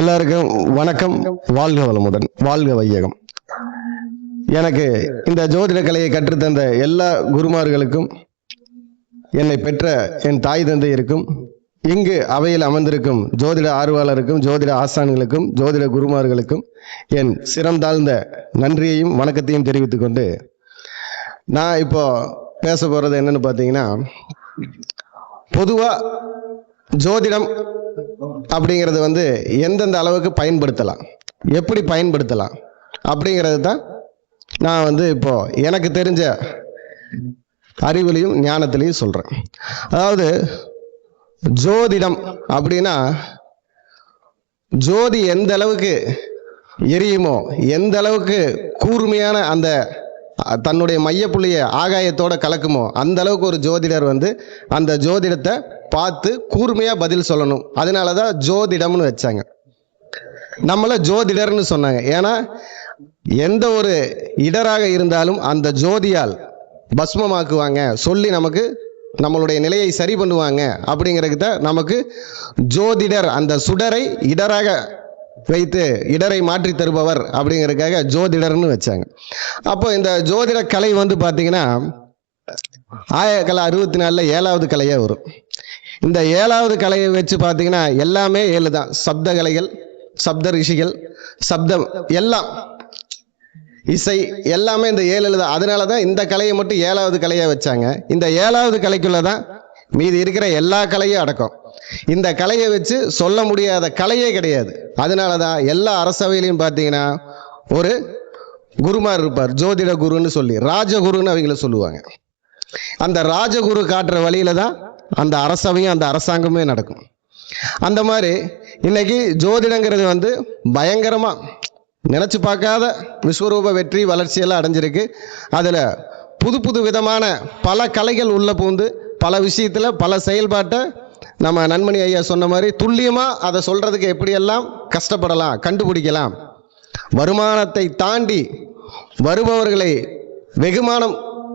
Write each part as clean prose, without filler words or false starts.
எல்லாருக்கும் வணக்கம். வாழ்க வளமுடன், வாழ்க வையகம். எனக்கு இந்த ஜோதிட கலையை கற்றுத்தந்த எல்லா குருமார்களுக்கும், என்னை பெற்ற என் தாய் தந்தையருக்கும், இங்கு அவையில் அமர்ந்திருக்கும் ஜோதிட ஆர்வலருக்கும், ஜோதிட ஆசான்களுக்கும், ஜோதிட குருமார்களுக்கும் என் சிறந்தாழ்ந்த நன்றியையும் வணக்கத்தையும் தெரிவித்துக் கொண்டு, நான் இப்போ பேச போறது என்னன்னு பார்த்தீங்கன்னா, பொதுவா ஜோதிடம் அப்படிங்கிறது எந்தெந்த அளவுக்கு பயன்படுத்தலாம், எப்படி பயன்படுத்தலாம் அப்படிங்கிறது தான் நான் இப்போ எனக்கு தெரிஞ்ச அறிவுலையும் ஞானத்திலையும் சொல்றேன். அதாவது ஜோதிடம் அப்படின்னா, ஜோதி எந்த அளவுக்கு எரியுமோ, எந்த அளவுக்கு கூர்மையான அந்த தன்னுடைய மையப்புள்ளிய ஆகாயத்தோட கலக்குமோ, அந்த அளவுக்கு ஒரு ஜோதிடர் அந்த ஜோதிடத்தை பார்த்து கூர்மையா பதில் சொல்லணும். அதனாலதான் ஜோதிடம்னு வச்சாங்க. நம்மள ஜோதிடர்னு சொன்னாங்க. ஏன்னா எந்த ஒரு இடராக இருந்தாலும் அந்த ஜோதியால் பஸ்மமாக்குவாங்க, சொல்லி நமக்கு நம்மளுடைய நிலையை சரி பண்ணுவாங்க. அப்படிங்கிறதுக்கு தான் நமக்கு ஜோதிடர், அந்த சுடரை இடராக வைத்து இடரை மாற்றி தருபவர் அப்படிங்கிறதுக்காக ஜோதிடர்னு வச்சாங்க. அப்போ இந்த ஜோதிட கலை பார்த்தீங்கன்னா 1964 7வது கலையா வரும். இந்த 7வது கலையை வச்சு பார்த்தீங்கன்னா எல்லாமே 7 தான். சப்த கலைகள், சப்த ரிஷிகள், சப்தம் எல்லாம், இசை எல்லாமே இந்த 7 தான். அதனால தான் இந்த கலையை மட்டும் 7வது கலையா வச்சாங்க. இந்த 7வது கலைக்குள்ளதான் மீதி இருக்கிற எல்லா கலையும் அடக்கம். இந்த கலையை வச்சு சொல்ல முடியாத கலையே கிடையாது. அதனாலதான் எல்லா அரசவையிலையும் பார்த்தீங்கன்னா ஒரு குருமார் இருப்பார், ஜோதிட குருன்னு சொல்லி, ராஜகுருன்னு அவங்கள சொல்லுவாங்க. அந்த ராஜகுரு காட்டுற வழியில தான் அந்த அரசவையும் அந்த அரசாங்கமே நடக்கும். அந்த மாதிரி இன்னைக்கு ஜோதிடங்கிறது பயங்கரமா நினைச்சு பார்க்காத விஸ்வரூப வெற்றி வளர்ச்சியெல்லாம் அடைஞ்சிருக்கு. அதுல புது புது விதமான பல கலைகள் உள்ள பூந்து பல விஷயத்துல பல செயல்பாட்டை நம்ம நன்மணி ஐயா சொன்ன மாதிரி துல்லியமா அதை சொல்றதுக்கு எப்படியெல்லாம் கஷ்டப்படலாம், கண்டுபிடிக்கலாம், வருமானத்தை தாண்டி வருபவர்களை வெகுமானம்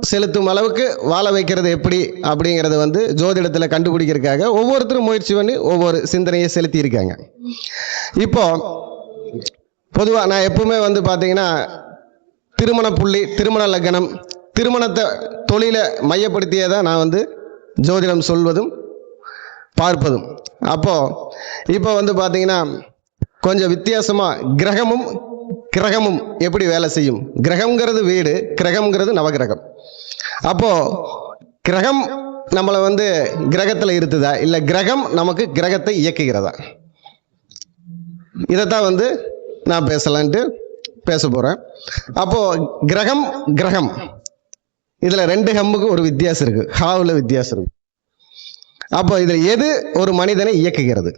செலுத்தும் அளவுக்கு வாழ வைக்கிறது எப்படி அப்படிங்கிறது ஜோதிடத்தில் கண்டுபிடிக்கிறதுக்காக ஒவ்வொருத்தரும் முயற்சி பண்ணி ஒவ்வொரு சிந்தனையை செலுத்தி இருக்காங்க. இப்போ பொதுவாக நான் எப்பவுமே பார்த்தீங்கன்னா திருமண புள்ளி, திருமண லக்னம், திருமணத்தை தொழிலை மையப்படுத்தியதான் நான் ஜோதிடம் சொல்வதும் பார்ப்பதும். அப்போ இப்போ பார்த்தீங்கன்னா கொஞ்சம் வித்தியாசமா கிரகமும் கிரகமும் எப்படி வேலை செய்யும். கிரகம்ங்கிறது வீடு, கிரகம்ங்கிறது நவகிரகம். அப்போ கிரகம் நம்மளை கிரகத்துல இருத்துதா, இல்ல கிரகம் நமக்கு கிரகத்தை இயக்குகிறதா, இதைத்தான் நான் பேசலான்ட்டு பேச போறேன். அப்போ கிரகம் கிரகம் இதுல 2 ஹம்முக்கு ஒரு வித்தியாசம் இருக்கு, ஹாவுல வித்தியாசம் இருக்கு. அப்போ இதுல எது ஒரு மனிதனை இயக்குகிறது,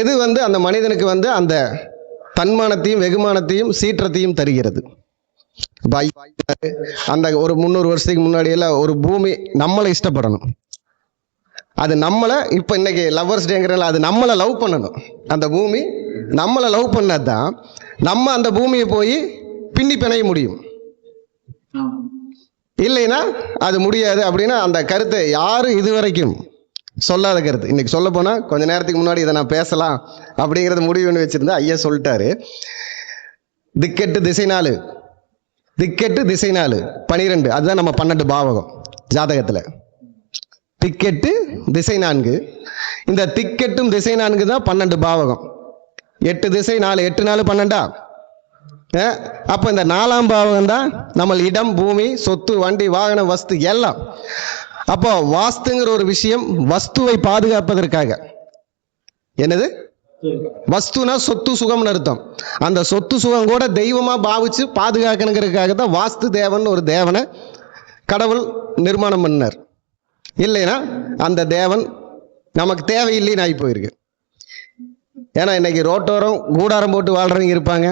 எது அந்த மனிதனுக்கு அந்த தன்மானத்தையும் வெகுமானத்தையும் சீற்றத்தையும் தருகிறது. அந்த ஒரு 300 வருஷத்துக்கு முன்னாடி எல்லாம் ஒரு பூமி நம்மளை இஷ்டப்படணும், அது நம்மளை, இப்ப இன்னைக்கு லவ்வர்ஸ் டேங்கிறல அது நம்மளை லவ் பண்ணணும். அந்த பூமி நம்மளை லவ் பண்ணாதான் நம்ம அந்த பூமியை போய் பின்னி பிணைய முடியும். இல்லைன்னா அது முடியாது. அப்படின்னா அந்த கருத்தை யாரும் இதுவரைக்கும் சொல்லாத கருத்து இன்னைக்கு சொல்ல போனா, கொஞ்ச நேரத்துக்கு முன்னாடி இதை நான் பேசலாம் அப்படிங்கறது முடிவு பண்ணி வச்சிருந்தா ஐயா சொல்லிட்டாரு. திக்கெட்டு திசை 4, திக்கெட்டு திசை 4 12, அதுதான் நம்ம 12 பாவகம் ஜாதகத்துல. திக்கெட்டு திசை 4, இந்த திக்கெட்டும் திசை 4 தான் 12 பாவகம். 8 திசை 4, 8 4 12. அப்ப இந்த 4ஆம் பாவகம் தான் நம்ம இடம், பூமி, சொத்து, வண்டி, வாகனம், வஸ்து எல்லாம். அப்போ வாஸ்துங்கிற ஒரு விஷயம் வஸ்துவை பாதுகாப்பதற்காக. என்னது வஸ்துனா சொத்து சுகம்னு அர்த்தம். அந்த சொத்து சுகம் கூட தெய்வமா பாவிச்சு பாதுகாக்கணுங்கிறதுக்காக தான் வாஸ்து தேவன் ஒரு தேவனை கடவுள் நிர்மாணம் பண்ணார். இல்லைன்னா அந்த தேவன் நமக்கு தேவையில்லைன்னு ஆகி போயிருக்கு. ஏன்னா இன்னைக்கு ரோட்டோரம் கூடாரம் போட்டு வாழ்றவங்க இருப்பாங்க,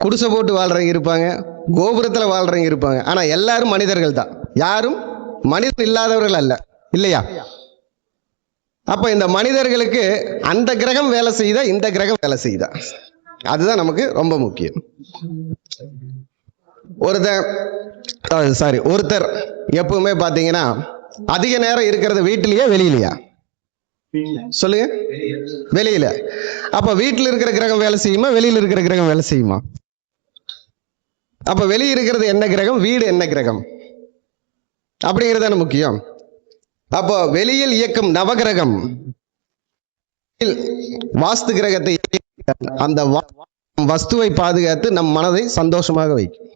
குடிசை போட்டு வாழ்றவங்க இருப்பாங்க, கோபுரத்துல வாழ்றவங்க இருப்பாங்க. ஆனா எல்லாரும் மனிதர்கள் தான், யாரும் மனிதன் இல்லாதவர்கள் அல்ல, இல்லையா? அப்ப இந்த மனிதர்களுக்கு அந்த கிரகம் வேலை செய்யுதா, இந்த கிரகம் வேலை செய்யுதா, அதுதான் நமக்கு ரொம்ப முக்கியம். ஒருத்தர் எப்பவுமே பாத்தீங்கன்னா அதிக நேரம் இருக்கிறது வீட்டிலேயே வெளியிலையா? சொல்லுங்க, வெளியில. அப்ப வீட்டில் இருக்கிற கிரகம் வேலை செய்யுமா, வெளியில இருக்கிற கிரகம் வேலை செய்யுமா? அப்ப வெளியே இருக்கிறது என்ன கிரகம், வீடு என்ன கிரகம் அப்படிங்கிறது முக்கியம். அப்போ வெளியில் இயக்கும் நவகிரகம் வாஸ்து கிரகத்தை அந்த வஸ்துவை பாதுகாத்து நம் மனதை சந்தோஷமாக வைக்கும்.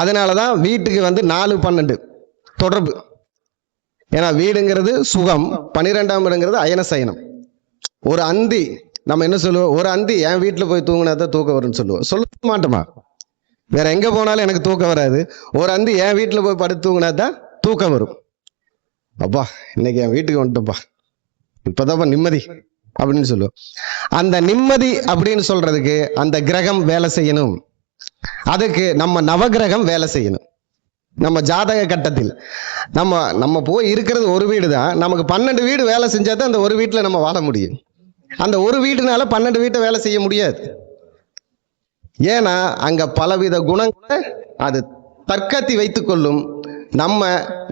அதனாலதான் வீட்டுக்கு 4-12 தொடர்பு. ஏன்னா வீடுங்கிறது சுகம், 12ஆம் இடங்கிறது அயன சயனம். ஒரு அந்தி நம்ம என்ன சொல்லுவோம், ஒரு அந்தி என் வீட்டுல போய் தூங்கினா தான் தூக்கம் வரும்னு சொல்லுவோம். சொல்ல மாட்டோமா? வேற எங்க போனாலும் எனக்கு தூக்கம் வராது, ஒரு அந்தி என் வீட்டுல போய் படுத்து தூங்கினா தான் தூக்கம் வரும். அப்பா இன்னைக்கு என் வீட்டுக்கு வந்துட்டோம்ப்பா, இப்பதான்ப்பா நிம்மதி அப்படின்னு சொல்லுவோம். அந்த நிம்மதி அப்படின்னு சொல்றதுக்கு அந்த கிரகம் வேலை செய்யணும். அதுக்கு நம்ம நவகிரகம் வேலை செய்யணும். நம்ம ஜாதக கட்டத்தில் நம்ம போய் இருக்கிறது ஒரு வீடு தான், நமக்கு 12 வீடு வேலை செஞ்சா தான் அந்த ஒரு வீட்டுல நம்ம வாழ முடியும். அந்த ஒரு வீடுனால 12 வீட்டை வேலை செய்ய முடியாது. ஏன்னா அங்க பலவித குணங்களை அது தற்காத்தி வைத்துக் கொள்ளும்.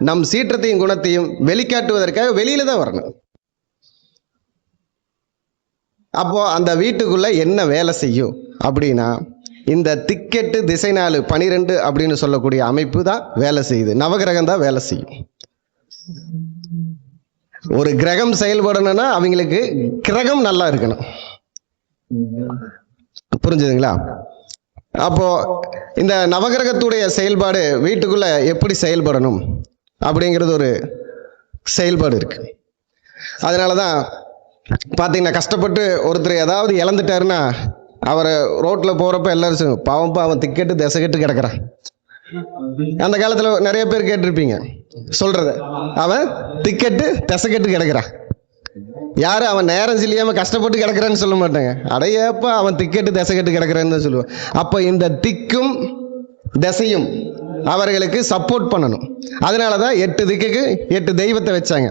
நம் சீற்றத்தையும் குணத்தையும் வெளிக்காட்டுவதற்காக வெளியில தான் வரணும். அப்போ அந்த வீட்டுக்குள்ள என்ன வேலை செய்யும் அப்படின்னா, இந்த திக்கெட்டு திசை 4 12 அப்படின்னு சொல்லக்கூடிய அமைப்பு தான் வேலை செய்யுது. நவகிரகம் தான் வேலை செய்யும். ஒரு கிரகம் செயல்படணும்னா அவங்களுக்கு கிரகம் நல்லா இருக்கணும். புரிஞ்சுதுங்களா? அப்போ இந்த நவகிரகத்துடைய செயல்பாடு வீட்டுக்குள்ள எப்படி செயல்படணும் அப்படிங்கிறது ஒரு செயல்பாடு இருக்கு. அதனாலதான் பாத்தீங்கன்னா, கஷ்டப்பட்டு ஒருத்தர் ஏதாவது இழந்துட்டாருன்னா அவரை ரோட்ல போறப்ப எல்லாரும் பாவம்பா அவன் திக்கெட்டு திசைக்கெட்டு கிடக்குறான். அந்த காலத்துல நிறைய பேர் கேட்டிருப்பீங்க சொல்றத, அவன் திக்கெட்டு திசைக்கெட்டு கிடக்குறான். யாரு அவன் நேரம் சிலியாம கஷ்டப்பட்டு கிடக்குறான்னு சொல்ல மாட்டாங்க. அடையப்பா அவன் திக்கெட்டு திசைக்கெட்டு கிடக்குறான்னு தான் சொல்லுவான். அப்ப இந்த திக்கும் திசையும் அவர்களுக்கு சப்போர்ட் பண்ணணும். அதனாலதான் 8 திக்குக்கு 8 தெய்வத்தை வச்சாங்க.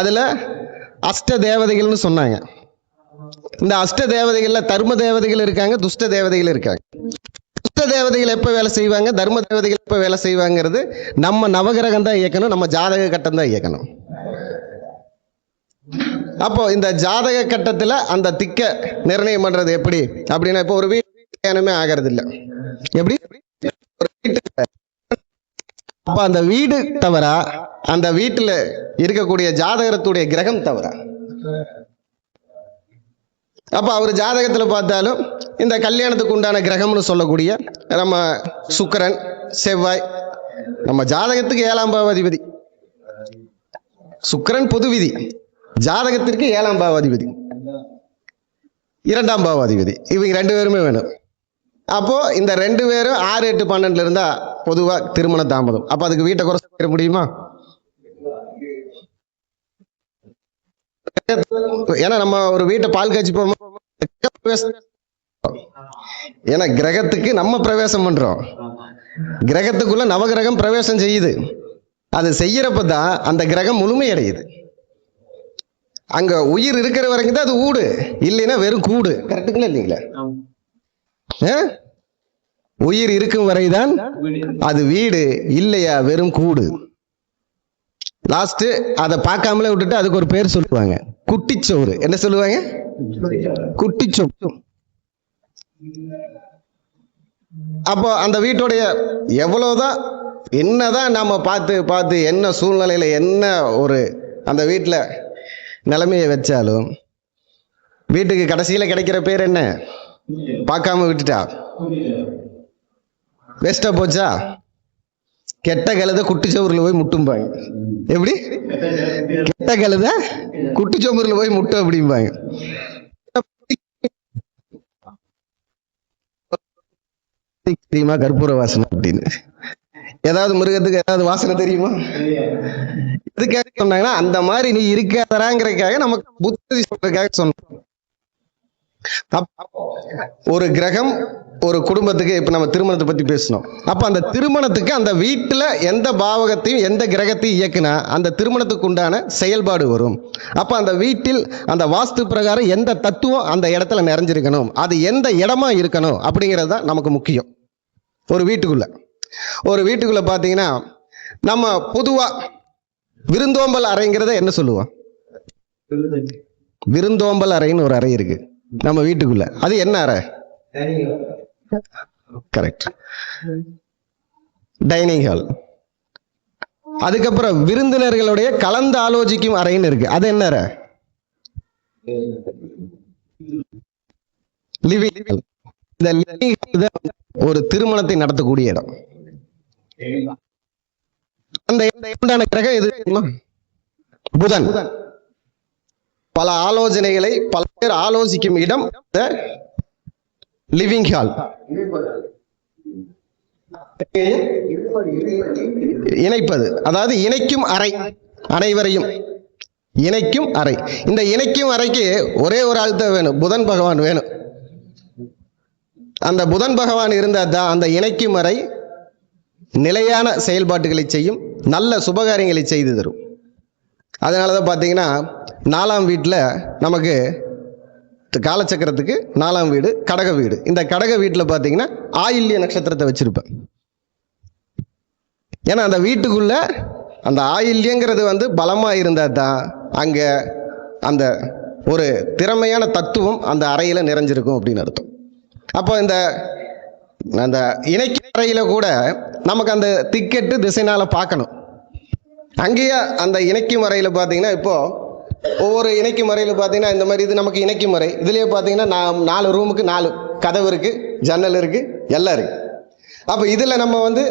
அதுல அஷ்ட தேவதைகள்னு சொன்னாங்க. இந்த அஷ்ட தேவதைகள்ல தர்ம தேவதைகள் இருக்காங்க, துஷ்ட தேவதைகள் இருக்காங்க. துஷ்ட தேவதைகள் எப்ப வேலை செய்வாங்க, தர்ம தேவதைகள் எப்ப வேலை செய்வாங்கிறது நம்ம நவகிரகம் தான் இயக்கணும், நம்ம ஜாதக கட்டம் தான் இயக்கணும். அப்போ இந்த ஜாதக கட்டத்துல அந்த திக்க நிர்ணயம் பண்றது எப்படி அப்படின்னா, இப்போ ஒரு வீடு கல்யாணமே ஆகிறது இல்லை. எப்படி ஒரு வீட்டுக்கு அப்ப அந்த வீடு தவறா, அந்த வீட்டுல இருக்கக்கூடிய ஜாதகத்துடைய கிரகம் தவறா? அப்ப அவர் ஜாதகத்துல பார்த்தாலும் இந்த கல்யாணத்துக்கு உண்டான கிரகம்னு சொல்லக்கூடிய நம்ம சுக்கிரன் செவ்வாய், நம்ம ஜாதகத்துக்கு 7ஆம் பாவாதிபதி சுக்கிரன் பொது விதி, ஜாதகத்திற்கு 7ஆம் பாவாதிபதி 2ஆம் பாவாதிபதி, இவங்க 2 பேருமே வேணும். அப்போ இந்த 2 பேரும் 6, 8, 12 இருந்தா பொதுவா திருமண தாமதம். அப்ப அதுக்கு வீட்டை குறை முடியுமா? ஏன்னா நம்ம ஒரு வீட்டை பால் காய்ச்சி போவோம், ஏன்னா கிரகத்துக்கு நம்ம பிரவேசம் பண்றோம், கிரகத்துக்குள்ள நவகிரகம் பிரவேசம் செய்யுது. அது செய்யறப்பதான் அந்த கிரகம் முழுமையடையுது. அங்க உயிர் இருக்கிற வரைக்கும் தான் அது ஊடு, இல்லைன்னா வெறும் கூடு. கரெக்டுங்களா இல்லைங்களா? உயிர் இருக்கும் வரைதான் அது வீடு, இல்லையா வெறும் கூடு. லாஸ்ட் அதை பார்க்காமலே விட்டுட்டு அதுக்கு ஒரு பேர் சொல்லுவாங்க, குட்டிச்சோறு. என்ன சொல்லுவாங்க? குட்டிச்சோறு. அப்போ அந்த வீட்டுடைய எவ்வளவுதான் என்னதான் நாம பார்த்து பார்த்து என்ன சூழ்நிலையில என்ன ஒரு அந்த வீட்டுல நிலைமையை வச்சாலும் வீட்டுக்கு கடைசியில கிடைக்கிற பேர் என்ன? பார்க்காம விட்டுட்டா வேஸ்டா போச்சா? கெட்ட கழுத குட்டிச்சோறுல போய் முட்டும்பாங்க. எப்படி? கெட்ட கழுத குட்டிச்சோறுல போய் முட்டும் அப்படிம்பாங்க. தெரியுமா கற்பூர வாசனை அப்படின்னு? ஏதாவது மிருகத்துக்கு ஏதாவது வாசனை தெரியுமா? எதுக்காக சொன்னாங்கன்னா, அந்த மாதிரி நீ இருக்காதராங்கிறதுக்காக நமக்கு புத்தி சொல்றதுக்காக சொன்னோம். ஒரு கிரகம் ஒரு குடும்பத்துக்கு, இப்ப நம்ம திருமணத்தை பத்தி பேசணும். அப்ப அந்த திருமணத்துக்கு அந்த வீட்டுல எந்த பாவகத்தையும் எந்த கிரகத்தையும் இயக்குனா அந்த திருமணத்துக்கு உண்டான செயல்பாடு வரும். அப்ப அந்த வீட்டில் அந்த வாஸ்து பிரகாரம் எந்த தத்துவம் அந்த இடத்துல நிறைஞ்சிருக்கணும், அது எந்த இடமா இருக்கணும் அப்படிங்கிறது தான் நமக்கு முக்கியம். ஒரு வீட்டுக்குள்ள பாத்தீங்கன்னா நம்ம பொதுவா விருந்தோம்பல் அறைங்கிறத என்ன சொல்லுவோம்? விருந்தோம்பல் அறைன்னு ஒரு அறை இருக்கு நம்ம வீட்டுக்குள்ள. அது என்ன அறை? Correct, dining hall. அதுக்கப்புறம் விருந்தினர்களுடைய கலந்து ஆலோசிக்கும் அறைன்னு இருக்கு. அது என்ன அறை? Living hall. இந்த லிவிங் ஹால் ஒரு திருமணத்தை நடத்தக்கூடிய இடம். அந்த உண்டான கிரகம் எது தெரியுமா? புதன். பல ஆலோசனைகளை பல பேர் ஆலோசிக்கும் இடம் லிவிங் ஹால். இணைப்பது, அதாவது இணைக்கும் அறை, அனைவரையும் இணைக்கும் அறை. இந்த இணைக்கும் அறைக்கு ஒரே ஒரு ஆள் தான் வேணும், புதன் பகவான் வேணும். அந்த புதன் பகவான் இருந்தால் தான் அந்த இணைக்கும் அறை நிலையான செயல்பாட்டுகளை செய்யும், நல்ல சுபகாரியங்களை செய்து தரும். அதனாலதான் பார்த்தீங்கன்னா 4ஆம் வீட்டில் நமக்கு காலச்சக்கரத்துக்கு 4ஆம் வீடு கடக வீடு. இந்த கடக வீட்டில் பார்த்தீங்கன்னா ஆயில்ய நட்சத்திரத்தை வச்சிருப்பேன். ஏன்னா அந்த வீட்டுக்குள்ள அந்த ஆயில்யங்கிறது வந்து பலமா இருந்தா தான் அங்க அந்த ஒரு திறமையான தத்துவம் அந்த அறையில நிறைஞ்சிருக்கும் அப்படின்னு அர்த்தம். அப்போ இந்த அந்த இணைக்கு அறையில கூட நமக்கு அந்த திக்கெட்டு திசைனால பார்க்கணும். அங்கேயே அந்த இணைக்கும் அறையில பார்த்தீங்கன்னா இப்போ ஒவ்வொரு இணைக்கும் அறையில் பார்த்தீங்கன்னா இந்த மாதிரி இது நமக்கு இணைக்கும் அறை. இதுலயே பார்த்தீங்கன்னா 4 ரூமுக்கு 4 கதவு இருக்கு, ஜன்னல் இருக்கு, எல்லாம் இருக்கு. அப்ப இதுல நம்ம வந்து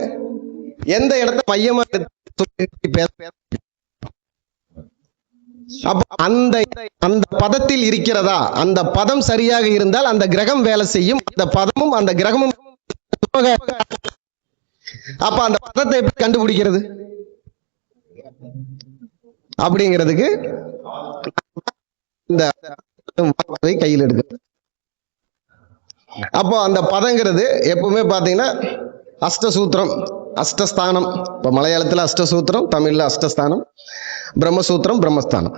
எந்த இடத்த மையமா அப்ப அந்த அந்த பதத்தில் இருக்கிறதா, அந்த பதம் சரியாக இருந்தால் அந்த கிரகம் வேலை செய்யும். அந்த பதமும் அந்த கிரகமும். அப்ப அந்த பதத்தை எப்படி கண்டுபிடிக்கிறது அப்படிங்கிறதுக்கு இந்த கையில் எடுக்க. அப்போ அந்த பதங்கிறது எப்பவுமே பாத்தீங்கன்னா அஷ்டசூத்திரம், அஷ்டஸ்தானம். இப்போ மலையாளத்தில் அஷ்டசூத்திரம், தமிழ்ல அஷ்டஸ்தானம், பிரம்மசூத்திரம், பிரம்மஸ்தானம்.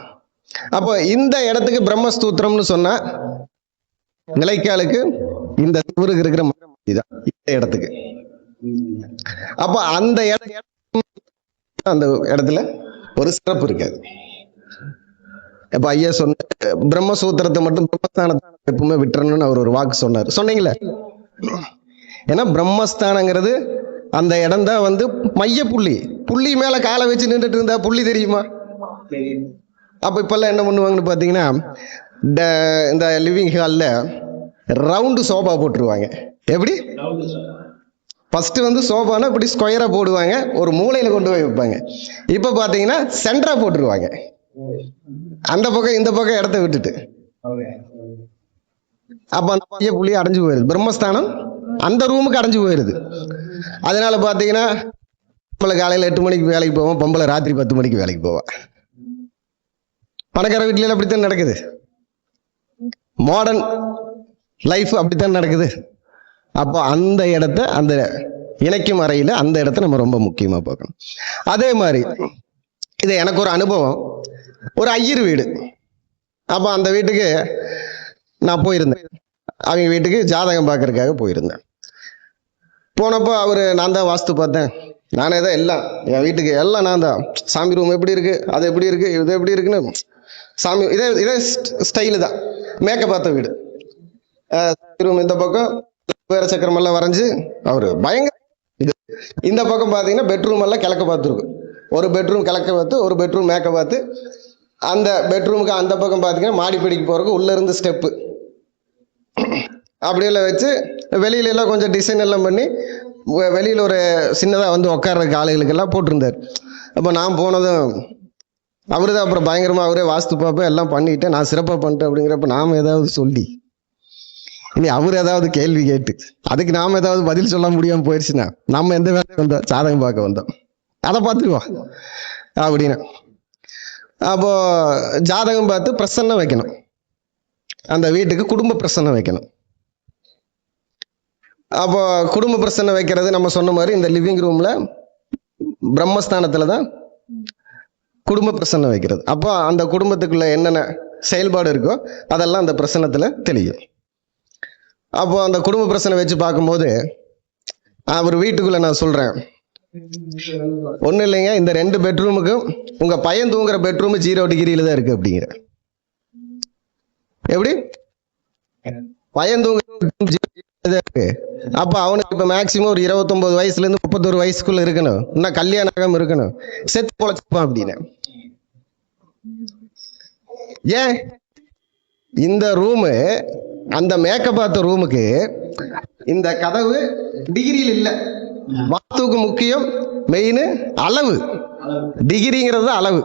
அப்போ இந்த இடத்துக்கு பிரம்மசூத்திரம்னு சொன்னா நிலைக்காலுக்கு இந்த ஊருக்கு இருக்கிற இந்த இடத்துக்கு. அப்போ அந்த அந்த இடத்துல ஒரு சிறப்பு இருக்காது. இப்ப ஐயா சொன்ன பிரம்மசூத்திரத்தை மட்டும் பிரம்மஸ்தானத்தை எப்பவுமே விட்டுறணும்னு அவர் ஒரு வாக்கு சொன்னார், சொன்னீங்களே. ஏன்னா பிரம்மஸ்தானங்கிறது அந்த இடம் தான் வந்து மைய புள்ளி. புள்ளி மேல காலை வச்சு நின்றுட்டு இருந்தா புள்ளி தெரியுமா? அப்ப இப்பெல்லாம் என்ன பண்ணுவாங்கன்னு பாத்தீங்கன்னா இந்த லிவிங் ஹால்ல ரவுண்டு சோபா போட்டுருவாங்க. எப்படி? ஃபர்ஸ்ட் வந்து சோபானா இப்படி ஸ்கொயரா போடுவாங்க, ஒரு மூலையில கொண்டு போய் வைப்பாங்க. இப்ப பாத்தீங்கன்னா சென்டரா போட்டுருவாங்க, அந்த பக்கம் இந்த பக்கம் இடத்த விட்டுட்டு. அப்ப அந்த மைய புள்ளி அடைஞ்சு போயிருது, பிரம்மஸ்தானம் அந்த ரூமுக்கு அடைஞ்சு போயிருது. அதனால பாத்தீங்கன்னா பொம்பளை காலையில 8 மணிக்கு வேலைக்கு போவோம், பொம்பளை ராத்திரி 10 மணிக்கு வேலைக்கு போவோம். பணக்கார வீட்டுல அப்படித்தான் நடக்குது, மாடர்ன் லைஃப் அப்படித்தான் நடக்குது. அப்போ அந்த இடத்த, அந்த இணைக்கும் அறையில அந்த இடத்த நம்ம ரொம்ப முக்கியமா பார்க்கணும். அதே மாதிரி இது எனக்கு ஒரு அனுபவம், ஒரு ஐயர் வீடு. அப்ப அந்த வீட்டுக்கு நான் போயிருந்தேன், அவங்க வீட்டுக்கு ஜாதகம் பார்க்கறதுக்காக போயிருந்தேன். போனப்போ நான் தான் வாஸ்து பார்த்தேன், நானே தான் எல்லாம், என் வீட்டுக்கு எல்லாம் நான் தான். சாமி ரூம் எப்படி இருக்கு, அது எப்படி இருக்கு, இது எப்படி இருக்குன்னு சாமி இதே ஸ்டைலு தான். மேக்கப் பார்த்த வீடு. ரூம் இந்த பக்கம் வேற சக்கரம் எல்லாம் வரைஞ்சு அவரு பயங்கர. இந்த பக்கம் பாத்தீங்கன்னா பெட்ரூம் எல்லாம் கிழக்க பார்த்துருக்கும். ஒரு பெட்ரூம் கிழக்க பார்த்து, ஒரு பெட்ரூம் மேக்க பார்த்து. அந்த பெட்ரூமுக்கு அந்த பக்கம் பாத்தீங்கன்னா மாடிப்படிக்கு போறதுக்கு உள்ள இருந்து ஸ்டெப்பு அப்படியெல்லாம் வச்சு, வெளியில எல்லாம் கொஞ்சம் டிசைன் எல்லாம் பண்ணி வெளியில ஒரு சின்னதா வந்து உட்கார்றதுக்கு ஆளுகளுக்கெல்லாம் போட்டிருந்தார். அப்ப நான் போனதும் அவருதான் அப்புறம் பயங்கரமா அவரே வாஸ்து பார்ப்பேன் எல்லாம் பண்ணிட்டு, நான் சிறப்பா பண்ணிட்டேன் அப்படிங்கிறப்ப நாம ஏதாவது சொல்லி இனி அவர் ஏதாவது கேள்வி கேட்டு அதுக்கு நாம ஏதாவது பதில் சொல்ல முடியாம போயிடுச்சுன்னா நம்ம எந்த வேலையை வந்தோம், ஜாதகம் பார்க்க வந்தோம், அதை பார்த்துக்குவோம் அப்படின்னு. அப்போ ஜாதகம் பார்த்து பிரசன்னம் வைக்கணும், அந்த வீட்டுக்கு குடும்ப பிரசன்னம் வைக்கணும். அப்போ குடும்ப பிரசன்னம் வைக்கிறது நம்ம சொன்ன மாதிரி இந்த லிவிங் ரூம்ல பிரம்மஸ்தானத்துல தான் குடும்ப பிரசன்னம் வைக்கிறது. அப்போ அந்த குடும்பத்துக்குள்ள என்னென்ன செயல்பாடு இருக்கோ அதெல்லாம் அந்த பிரசன்னத்துல தெரியும். அப்போ அந்த குடும்ப பிரச்சனை வச்சு பார்க்கும்போது அவர் வீட்டுக்குள்ள நான் சொல்றேன், ஒன்றும் இல்லைங்க, இந்த 2 பெட்ரூமுக்கும் உங்க பையன் தூங்குற பெட்ரூம் 0 டிகிரியில தான் இருக்கு அப்படிங்கிற. எப்படி பயந்தூங்க. அப்ப அவனுக்கு இப்ப மேக்சிமம் ஒரு 29 வயசுல இருந்து 31 வயசுக்குள்ள இருக்கணும், இன்னும் கல்யாணம் இருக்கணும், செத்து பொழைச்சுப்பான் அப்படின்னு. ஏன் இந்த ரூமு, அந்த மேக்கப் பார்த்த ரூமுக்கு இந்த கதவு டிகிரியில் இல்ல. வாஸ்துக்கு முக்கியம் மெயின் அளவு, டிகிரிங்கிறது அளவு,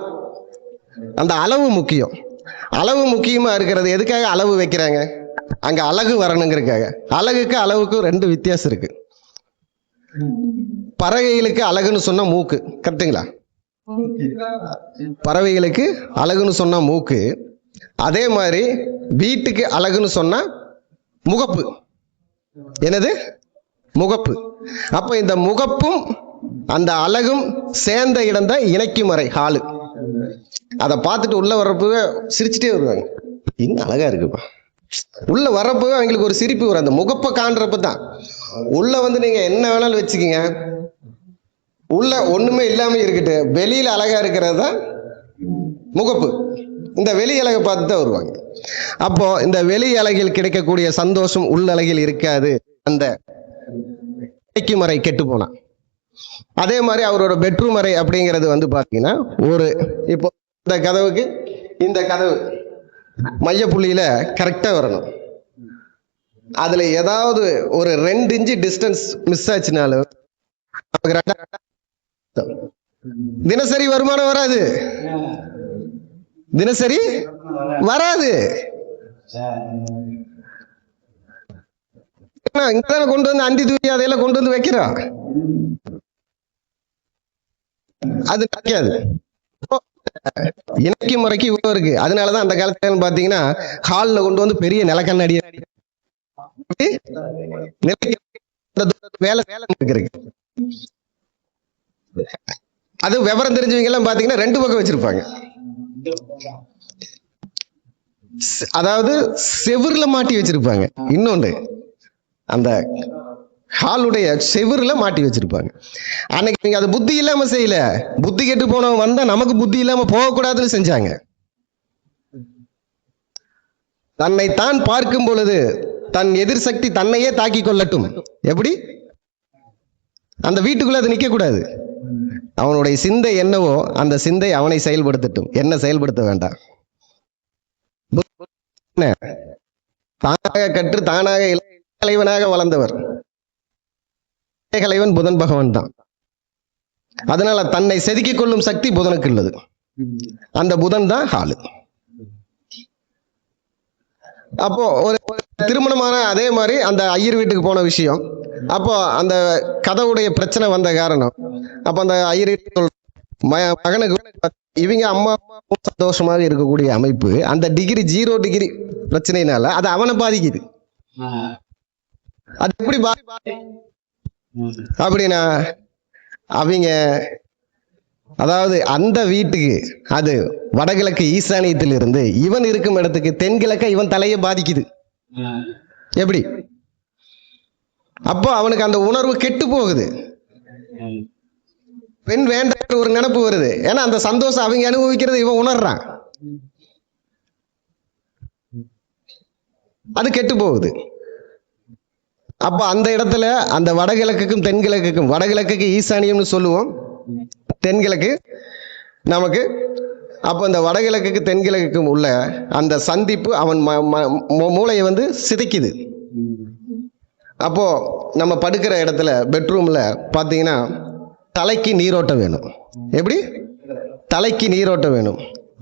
அந்த அளவு முக்கியம். அளவு முக்கியமா இருக்கிறது எதுக்காக அளவு வைக்கிறாங்க? அங்க அழகு வரணுங்கிறதுக்காக. அழகுக்கு அளவுக்கு ரெண்டு வித்தியாசம் இருக்கு. பறவைகளுக்கு அழகுன்னு சொன்னா மூக்கு, கரெக்டுங்களா? பறவைகளுக்கு அழகுன்னு சொன்னா மூக்கு, அதே மாதிரி வீட்டுக்கு அழகுன்னு சொன்னா முகப்பு. என்னது? முகப்பு. அப்ப இந்த முகப்பும் அந்த அழகும் சேர்ந்த இடம் தான் இணைக்கும் அறை, ஹாலு. அதை பார்த்துட்டு உள்ள வர்றப்பவே சிரிச்சுட்டே வருவாங்க, இன்னும் அழகா இருக்குப்பா. உள்ள வர்றப்பவே அவங்களுக்கு ஒரு சிரிப்பு வரும், அந்த முகப்பை காண்றப்ப தான். உள்ள வந்து நீங்க என்ன வேணாலும் வச்சுக்கீங்க, உள்ள ஒண்ணுமே இல்லாம இருக்கட்டு, வெளியில அழகா இருக்கிறது தான் முகப்பு. இந்த வெளி அழகை பார்த்து தான் வருவாங்க. அப்போ இந்த வெளி அழகில் கிடைக்கக்கூடிய சந்தோஷம் உள்ளழகில் இருக்காது. அந்த மறை கெட்டு போனா. அதே மாதிரி அவரோட பெட்ரூம் அறை அப்படிங்கிறது வந்து பாத்தீங்கன்னா, ஒரு இப்போ இந்த கதவுக்கு இந்த கதவு மையப்புள்ளியில கரெக்டா வரணும். அதுல ஏதாவது ஒரு 2 இன்ச்சு டிஸ்டன்ஸ் மிஸ் ஆச்சுனாலும் தினசரி வருமானம் வராது, தினசரி வராது. இங்கதான கொண்டு வந்து அந்தி தூக்கி அதையெல்லாம் கொண்டு வந்து வைக்கிறோம், அது கிடைக்காது. இணைக்கும் முறைக்கு இவ்வளவு இருக்கு. அதனாலதான் அந்த காலத்துல பாத்தீங்கன்னா ஹால்ல கொண்டு வந்து பெரிய நிலக்கண்ணாடி வேலை இருக்கு. அது விவரம் தெரிஞ்சவங்க எல்லாம் பாத்தீங்கன்னா 2 பக்கம் வச்சிருப்பாங்க. அதாவது செவுர்ல மாட்டி வச்சிருப்பாங்க. இன்னொன்று அந்த ஹாலுடைய செவுர்ல மாட்டி வச்சிருப்பாங்க. அன்னைக்கு நீங்க அது புத்தி இல்லாம செய்யல, புத்தி கெட்டு போனவன் வந்தா நமக்கு புத்தி இல்லாம போகக்கூடாதுன்னு செஞ்சாங்க. தன்னை தான் பார்க்கும் பொழுது தன் எதிர் சக்தி தன்னையே தாக்கி கொள்ளட்டும். எப்படி? அந்த வீட்டுக்குள்ள அது நிக்க கூடாது. அவனுடைய சிந்தை என்னவோ அந்த சிந்தை அவனை செயல்படுத்தட்டும், என்ன செயல்படுத்த வேண்டாம். தானாக கற்று தானாக தலைவனாக வளர்ந்தவர் தலைவன் புதன் பகவான் தான். அதனால தன்னை செதுக்கிக் கொள்ளும் சக்தி புதனுக்கு உள்ளது. அந்த புதன் தான் ஹாலு. அப்போ ஒரு திருமணமான அதே மாதிரி அந்த ஐயர் வீட்டுக்கு போன விஷயம், அப்போ அந்த கதவுடைய பிரச்சனை வந்த காரணம், அப்ப அந்த ஐயர் மகனுக்கு இவங்க அம்மா சந்தோஷமாக இருக்கக்கூடிய அமைப்பு, அந்த டிகிரி 0 டிகிரி பிரச்சனைனால அது அவனை பாதிக்குது. அது எப்படி அப்படின்னா, அவங்க அதாவது அந்த வீட்டுக்கு அது வடகிழக்கு ஈசானியத்தில் இருந்து இவன் இருக்கும் இடத்துக்கு தென்கிழக்க இவன் தலையை பாதிக்குது. எப்படி? அப்போ அவனுக்கு அந்த உணர்வு கெட்டு போகுது. பெண் வேண்டாம் ஒரு நினைப்பு வருது. ஏன்னா அந்த சந்தோஷம் அவங்க அனுபவிக்கிறது இவன் உணர்றான், அது கெட்டு போகுது. அப்ப அந்த இடத்துல அந்த வடகிழக்குக்கும் தென்கிழக்குக்கும், வடகிழக்குக்கு ஈசானியம்னு சொல்லுவோம், தென்கிழக்கு நமக்கு. அப்ப அந்த வடகிழக்குக்கு தென்கிழக்குக்கும் உள்ள அந்த சந்திப்பு அவன் மூளையை வந்து சிதைக்குது. அப்போ நம்ம படுக்கிற இடத்துல பெட்ரூம்ல பாத்தீங்கன்னா தலைக்கு நீரோட்டம் வேணும். எப்படி? தலைக்கு நீரோட்டம் வேணும்.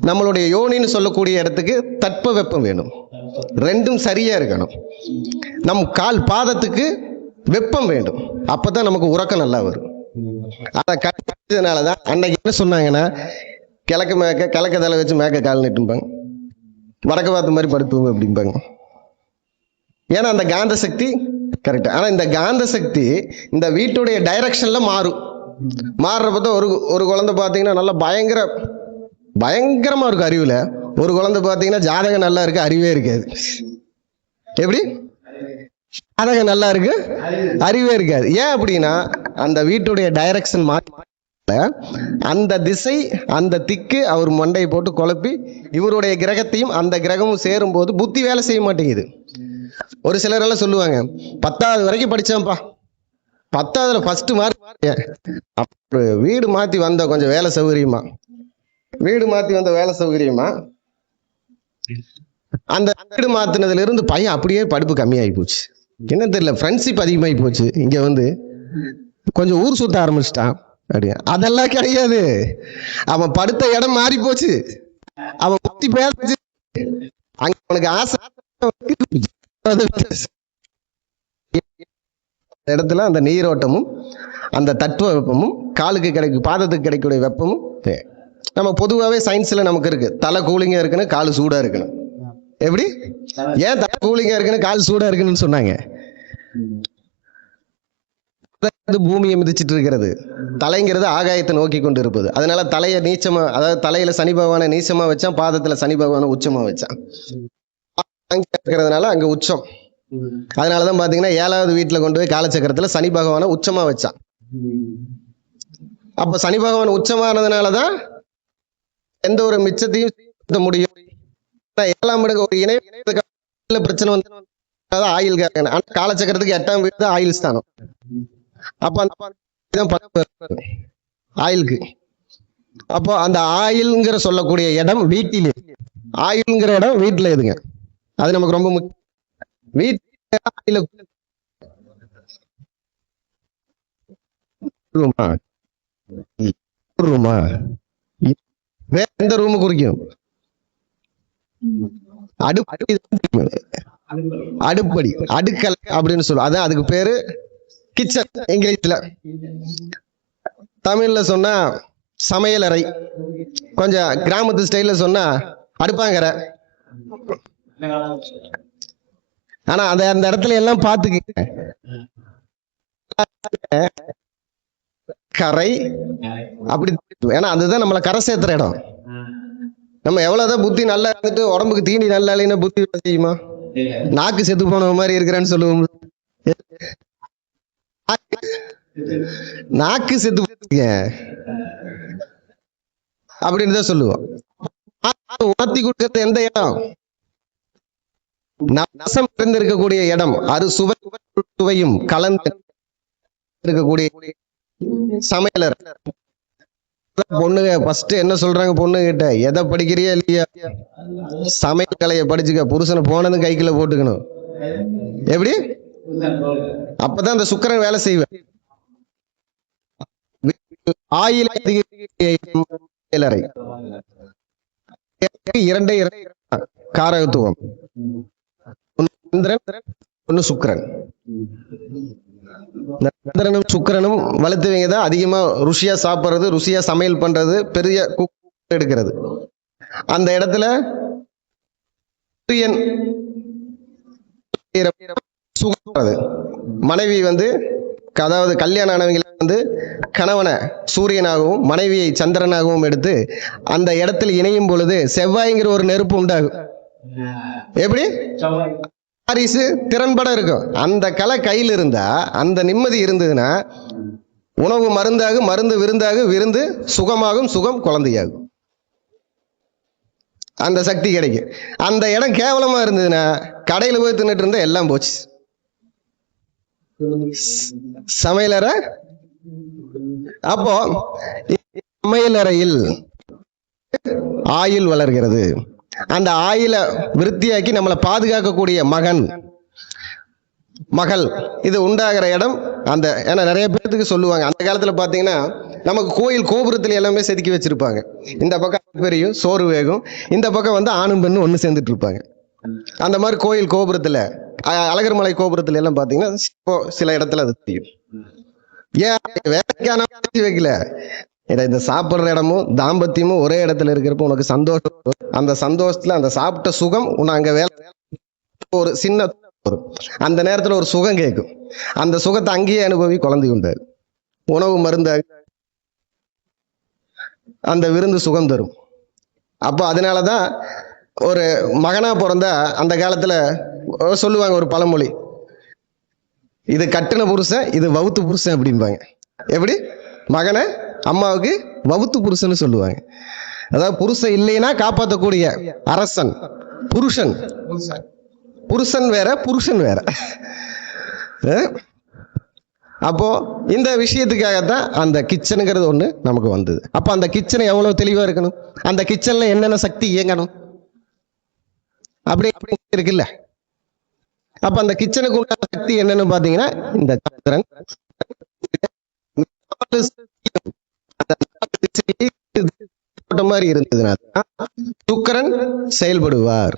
நம்மளுடைய யோனின்னு சொல்லக்கூடிய இடத்துக்கு தட்ப வெப்பம் வேணும். ரெண்டும் சரியா இருக்கணும். நம் கால் பாதத்துக்கு வெப்பம் வேண்டும். அப்பதான் நமக்கு உறக்கம் நல்லா வரும். அதை கட்டதுனாலதான் அன்னைக்கு என்ன சொன்னாங்கன்னா, கிழக்கு மேக்க கிழக்க தலை வச்சு மேக்க கால் நிட்டும்பாங்க, வடக்கு பார்த்த மாதிரி படுத்துவோம் அப்படிம்பாங்க. ஏன்னா அந்த காந்த சக்தி கரெக்ட். ஆனா இந்த காந்த சக்தி இந்த வீட்டுடைய டைரக்ஷன்ல மாறும். மாறுறப்பதான் ஒரு குழந்தை பாத்தீங்கன்னா நல்லா பயங்கரமா இருக்கும் அறிவுல. ஒரு குழந்தை பாத்தீங்கன்னா ஜாதகம் நல்லா இருக்கு, அறிவே இருக்காது. எப்படி? ஜாதகம் நல்லா இருக்கு, அறிவே இருக்காது. ஏன் அப்படின்னா அந்த வீட்டுடைய டைரக்ஷன் மாறி அந்த திசை அந்த திக்கு அவர் மண்டையை போட்டு குழப்பி இவருடைய கிரகத்தையும் அந்த கிரகமும் சேரும் போது புத்தி வேலை செய்ய மாட்டேங்குது. ஒரு சிலர் எல்லாம் சொல்லுவாங்க, 10வது வரைக்கும் படிச்சேன்ப்பா, 10வதுல ஃபர்ஸ்ட் மார்க். வீடு மாத்தி வந்த கொஞ்சம் வேலை சௌகரியமா, வீடு மாத்தி வந்த வேலை சௌகரியமா, அந்த வீடு மாத்தினதுல இருந்து பையன் அப்படியே படிப்பு கம்மியாகி போச்சு. என்ன தெரியல, ஃப்ரெண்ட்ஷிப் அதிகமாகி போச்சு. இங்க வந்து கொஞ்சம் ஊர் சுத்த ஆரம்பிச்சிட்டான். அப்படியா? அதெல்லாம் கிடையாது. அவன் படுத்த இடம் மாறி போச்சு. அவன் பத்தி பேச அங்க அவனுக்கு ஆசை இடத்துல அந்த நீரோட்டமும் அந்த தத்துவ வெப்பமும் காலுக்கு கிடைக்கும், பாதத்துக்கு கிடைக்கக்கூடிய வெப்பமும் நம்ம பொதுவாகவே சயின்ஸ்ல நமக்கு இருக்கு. தலை கூலிங்கா இருக்குன்னு காலு சூடா இருக்கணும். எப்படி? ஏன் தலை கூலிங்கா இருக்குன்னு கால் சூடா இருக்குன்னு சொன்னாங்க? பூமியை மிதிச்சிட்டு இருக்கிறது, தலைங்கிறது ஆகாயத்தை நோக்கி கொண்டு இருப்பது. அதனால தலையை நீச்சமா, அதாவது தலையில சனி பகவானை நீச்சமா வச்சான், பாதத்துல சனி பகவானை உச்சமா வச்சான். இருக்கிறதுனால அங்க உச்சம். அதனாலதான் பாத்தீங்கன்னா 7வது வீட்டுல கொண்டு போய் காலச்சக்கரத்துல சனி பகவானை உச்சமா வச்சான். அப்ப சனி பகவான் உச்சமானதுனாலதான் எந்த ஒரு மிச்சத்தையும் முடியும். 7ஆம் இடங்க ஒரு இணைய பிரச்சனை வந்து ஆயுள் காலச்சக்கரத்துக்கு 8ஆம் வீடு தான் ஆயுள் ஸ்தானம். அப்ப ஆயுளுக்கு அப்போ அந்த ஆயுள்ங்கிற சொல்லக்கூடிய இடம் வீட்டிலே, ஆயுள்ங்கிற இடம் வீட்டுல எதுங்க, அது நமக்கு ரொம்ப முக்கியம். வீட்டுல ரூமா வேற எந்த ரூமு குறிக்கும்? அடுப்படி, அடுக்கலை அப்படின்னு சொல்லுவோம். அதான் அதுக்கு பேரு கிச்சன் இங்கிலீஷ்ல. தமிழ்ல சொன்னா சமையலறை, கொஞ்சம் கிராமத்து ஸ்டைல்ல சொன்னா அடுப்பாங்கரை. ஆனா அந்த இடத்துல எல்லாம் பாத்துக்க கரை அப்படி, ஏன்னா அதுதான் நம்மளை கரை சேர்த்துற இடம். நம்ம எவ்வளவுதான் புத்தி நல்லா இருந்துட்டு உடம்புக்கு தீனி நல்லா இல்லைன்னா புத்தி செய்யுமா? நாக்கு செத்து போன மாதிரி இருக்கிறேன்னு சொல்லுவோம். நாக்கு செத்து அப்படின்னு தான் சொல்லுவோம். உணர்த்தி கொடுக்கறது எந்த இடம்? நசம் இருக்கக்கூடிய இடம், சுவையும் கலந்து இருக்கக்கூடிய சமையலர். பொண்ணுங்க ஃபர்ஸ்ட் என்ன சொல்றாங்க பொண்ணு கிட்ட, எதை படிக்கிறியா இல்லையா, சமையல் கலையை படிச்சுக்க, புருஷனை போனதும் கைக்குள்ள போட்டுக்கணும். எப்படி? அப்பதான் அந்த சுக்கிரன் வேலை செய்வேன். ஆயிலை இரண்டே காரகத்துவம், ஒன்னு சுக்கிரன். சந்திரனும் சுக்கிரனும் வளர்த்துவீங்க தான் அதிகமா ருசியா சாப்பிடுறது, ருசியா சமையல் பண்றது, பெரிய எடுக்கிறது. அந்த இடத்துல மனைவி வந்து, அதாவது கல்யாணம் ஆனவங்களை வந்து கணவனை சூரியனாகவும் மனைவியை சந்திரனாகவும் எடுத்து அந்த இடத்தில் இணையும் பொழுது செவ்வாய்ங்கிற ஒரு நெருப்பு உண்டாகும். எப்படி? வாரிசு திறன்பட இருக்கும். அந்த கலை கையில் இருந்தா, அந்த நிம்மதி இருந்ததுன்னா உணவு மருந்தாகும், மருந்து விருந்தாகும், விருந்து சுகமாகும், சுகம் குழந்தையாகும். அந்த சக்தி கிடைக்கும். அந்த இடம் கேவலமா இருந்ததுன்னா கடையில போய் தின்னுட்டு இருந்தா எல்லாம் போச்சு. சமையலறை. அப்போ சமையலறையில் ஆயுள் வளர்கிறது. அந்த ஆயுள விருத்தியாக்கி நம்மளை பாதுகாக்கக்கூடிய மகன் மகள் இது உண்டாகிற இடம் அந்த. ஏன்னா நிறைய பேருக்கு சொல்லுவாங்க, அந்த காலத்துல பாத்தீங்கன்னா நமக்கு கோயில் கோபுரத்துல எல்லாமே செதுக்கி வச்சிருப்பாங்க. இந்த பக்கம் பெரியும் சோறு வேகும், இந்த பக்கம் வந்து ஆணும் பெண்ணும் ஒண்ணு சேர்ந்துட்டு இருப்பாங்க. அந்த மாதிரி கோயில் கோபுரத்துல, அழகர் மலை கோபுரத்துல எல்லாம் பாத்தீங்கன்னா சில இடத்துல அது தெரியும். ஏன் வேலைக்கான வைக்கல? இந்த சாப்பிடுற இடமும் தாம்பத்தியமும் ஒரே இடத்துல இருக்கிறப்ப உனக்கு சந்தோஷம், அந்த சந்தோஷத்துல அந்த சாப்பிட்ட சுகம் உன்னை அங்க வேலை ஒரு சின்ன அந்த நேரத்துல ஒரு சுகம் கேட்கும். அந்த சுகத்தை அங்கேயே அனுபவி குழந்தை உண்டாரு. உணவு மருந்தாக அந்த விருந்து சுகம் தரும். அப்போ அதனாலதான் ஒரு மகனா பிறந்தா அந்த காலத்துல சொல்லுவாங்க ஒரு பழமொழி, இது கட்டின புருஷன், இது வவுத்து புருஷன் அப்படிம்பாங்க. எப்படி? மகனை அம்மாவுக்கு வவுத்து புருஷன் சொல்லுவாங்க. அதாவது புருஷன் இல்லைன்னா காப்பாற்றக்கூடிய அரசன் புருஷன். புருஷன் வேற புருஷன் வேற. அப்போ இந்த விஷயத்துக்காகத்தான் அந்த கிச்சனுங்கிறது ஒண்ணு நமக்கு வந்தது. அப்ப அந்த கிச்சனை எவ்வளவு தெளிவா இருக்கணும், அந்த கிச்சன்ல என்னென்ன சக்தி இயங்கணும் அப்படி இருக்குல்ல. அப்ப அந்த கிச்சனுக்கு உண்டான சக்தி என்னன்னு பாத்தீங்கன்னா இந்த சந்திரன் மாதிரி இருந்ததுனால சுக்கிரன் செயல்படுவார்.